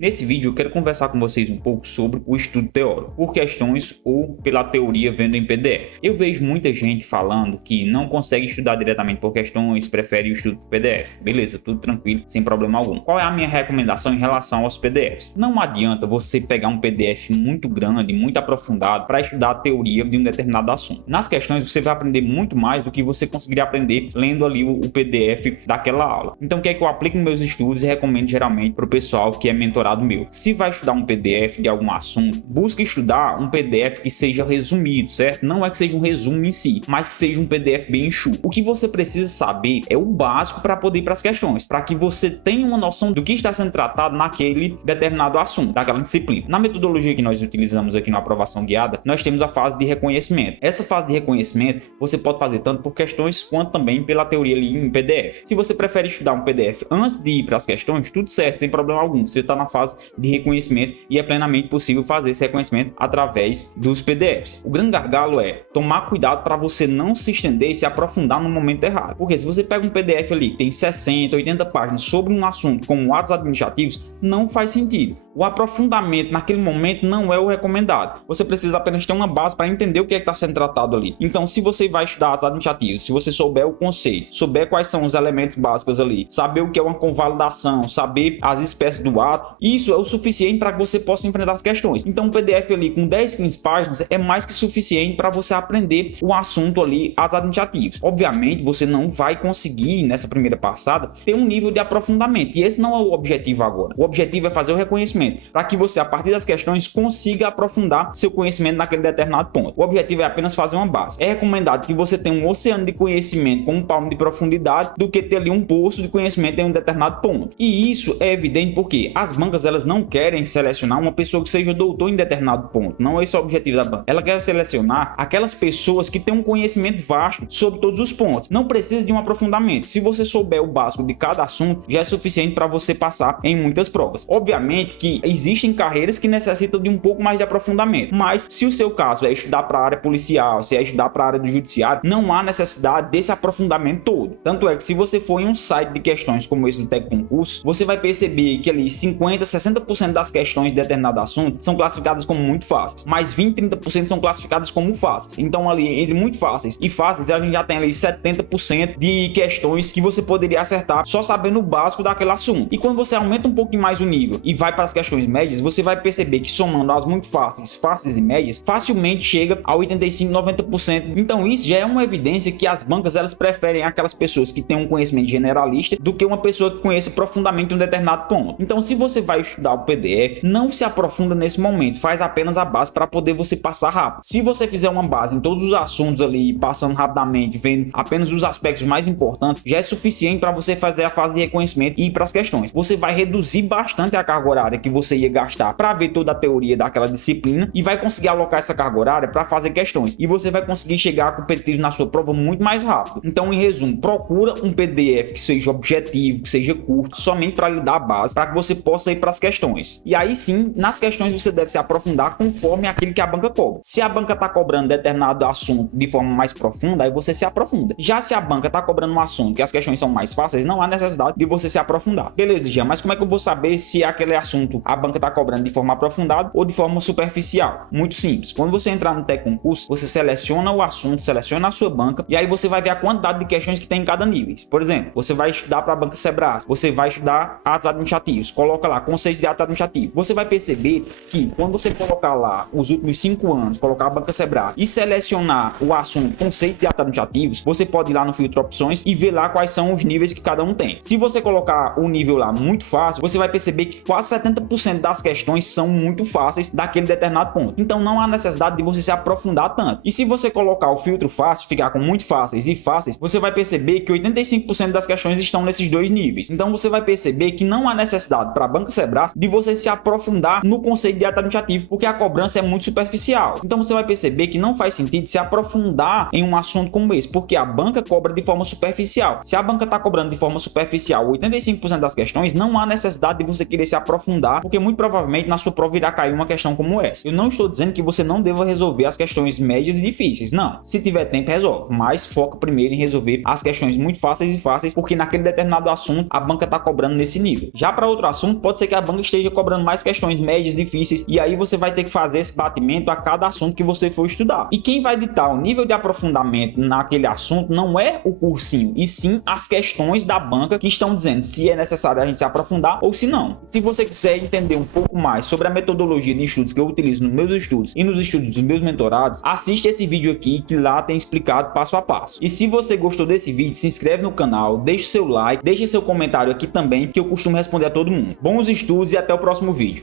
Nesse vídeo eu quero conversar com vocês um pouco sobre o estudo teórico, por questões ou pela teoria vendo em PDF. Eu vejo muita gente falando que não consegue estudar diretamente por questões, prefere o estudo por PDF. Beleza, tudo tranquilo, sem problema algum. Qual é a minha recomendação em relação aos PDFs? Não adianta você pegar um PDF muito grande, muito aprofundado para estudar a teoria de um determinado assunto. Nas questões você vai aprender muito mais do que você conseguiria aprender lendo ali o PDF daquela aula. Então o que é que eu aplico nos meus estudos e recomendo geralmente para o pessoal que é mentorado meu? Se vai estudar um PDF de algum assunto, busque estudar um PDF que seja resumido, certo? Não é que seja um resumo em si, mas que seja um PDF bem enxuto. O que você precisa saber é o básico para poder ir para as questões, para que você tenha uma noção do que está sendo tratado naquele determinado assunto, daquela disciplina. Na metodologia que nós utilizamos aqui na aprovação guiada, nós temos a fase de reconhecimento. Essa fase de reconhecimento você pode fazer tanto por questões quanto também pela teoria ali em PDF. Se você prefere estudar um PDF antes de ir para as questões, tudo certo, sem problema algum. Você está na fase de reconhecimento e é plenamente possível fazer esse reconhecimento através dos PDFs. O grande gargalo é tomar cuidado para você não se estender e se aprofundar no momento errado. Porque se você pega um PDF ali que tem 60, 80 páginas sobre um assunto como atos administrativos, não faz sentido. O aprofundamento naquele momento não é o recomendado. Você precisa apenas ter uma base para entender o que é que está sendo tratado ali. Então, se você vai estudar atos administrativos, se você souber o conceito, souber quais são os elementos básicos ali, saber o que é uma convalidação, saber as espécies do ato, isso é o suficiente para que você possa enfrentar as questões. Então, um PDF ali com 10, 15 páginas é mais que suficiente para você aprender o assunto ali, atos administrativos. Obviamente, você não vai conseguir, nessa primeira passada, ter um nível de aprofundamento. E esse não é o objetivo agora. O objetivo é fazer o reconhecimento, para que você, a partir das questões, consiga aprofundar seu conhecimento naquele determinado ponto. O objetivo é apenas fazer uma base. É recomendado que você tenha um oceano de conhecimento com um palmo de profundidade do que ter ali um poço de conhecimento em um determinado ponto. E isso é evidente porque as bancas elas não querem selecionar uma pessoa que seja doutor em determinado ponto. Não é esse o objetivo da banca. Ela quer selecionar aquelas pessoas que têm um conhecimento vasto sobre todos os pontos. Não precisa de um aprofundamento. Se você souber o básico de cada assunto, já é suficiente para você passar em muitas provas. Obviamente que existem carreiras que necessitam de um pouco mais de aprofundamento, mas se o seu caso é estudar para a área policial, se é estudar para a área do judiciário, não há necessidade desse aprofundamento todo. Tanto é que se você for em um site de questões como esse do Tec Concurso, você vai perceber que ali 50, 60% das questões de determinado assunto são classificadas como muito fáceis, mas 20, 30% são classificadas como fáceis. Então ali entre muito fáceis e fáceis, a gente já tem ali 70% de questões que você poderia acertar só sabendo o básico daquele assunto. E quando você aumenta um pouquinho mais o nível e vai para as questões médias, você vai perceber que somando as muito fáceis, fáceis e médias, facilmente chega a 85, 90%. Então isso já é uma evidência que as bancas elas preferem aquelas pessoas que têm um conhecimento generalista do que uma pessoa que conheça profundamente um determinado ponto. Então se você vai estudar o PDF, não se aprofunda nesse momento, faz apenas a base para poder você passar rápido. Se você fizer uma base em todos os assuntos ali, passando rapidamente, vendo apenas os aspectos mais importantes, já é suficiente para você fazer a fase de reconhecimento e ir para as questões. Você vai reduzir bastante a carga horária que você ia gastar para ver toda a teoria daquela disciplina e vai conseguir alocar essa carga horária para fazer questões e você vai conseguir chegar competitivo na sua prova muito mais rápido. Então, em resumo, procura um PDF que seja objetivo, que seja curto, somente para lhe dar a base, para que você possa ir para as questões. E aí sim, nas questões você deve se aprofundar conforme aquilo que a banca cobra. Se a banca está cobrando determinado assunto de forma mais profunda, aí você se aprofunda. Já se a banca está cobrando um assunto que as questões são mais fáceis, não há necessidade de você se aprofundar. Beleza, Jean, mas como é que eu vou saber se aquele assunto a banca está cobrando de forma aprofundada ou de forma superficial? Muito simples. Quando você entrar no Tec Concurso, você seleciona o assunto, seleciona a sua banca e aí você vai ver a quantidade de questões que tem em cada nível. Por exemplo, você vai estudar para a banca Sebrae, você vai estudar atos administrativos, coloca lá conceitos de atos administrativos. Você vai perceber que quando você colocar lá os últimos 5 anos, colocar a banca Sebrae e selecionar o assunto conceitos de atos administrativos, você pode ir lá no filtro opções e ver lá quais são os níveis que cada um tem. Se você colocar o nível lá muito fácil, você vai perceber que quase 70% das questões são muito fáceis daquele determinado ponto. Então não há necessidade de você se aprofundar tanto. E se você colocar o filtro fácil, ficar com muito fáceis e fáceis, você vai perceber que 85% das questões estão nesses dois níveis. Então você vai perceber que não há necessidade para a banca Sebrae de você se aprofundar no conceito de ato administrativo, porque a cobrança é muito superficial. Então você vai perceber que não faz sentido se aprofundar em um assunto como esse, porque a banca cobra de forma superficial. Se a banca está cobrando de forma superficial 85% das questões, não há necessidade de você querer se aprofundar estudar, porque muito provavelmente na sua prova irá cair uma questão como essa. Eu não estou dizendo que você não deva resolver as questões médias e difíceis, não. Se tiver tempo, resolve, mas foca primeiro em resolver as questões muito fáceis, porque naquele determinado assunto a banca está cobrando nesse nível. Já para outro assunto, pode ser que a banca esteja cobrando mais questões médias, difíceis, e aí você vai ter que fazer esse batimento a cada assunto que você for estudar. E quem vai ditar o nível de aprofundamento naquele assunto não é o cursinho, e sim as questões da banca que estão dizendo se é necessário a gente se aprofundar ou se não. Se você quiser entender um pouco mais sobre a metodologia de estudos que eu utilizo nos meus estudos e nos estudos dos meus mentorados, assiste esse vídeo aqui que lá tem explicado passo a passo. E se você gostou desse vídeo, se inscreve no canal, deixa o seu like, deixa seu comentário aqui também, que eu costumo responder a todo mundo. Bons estudos e até o próximo vídeo.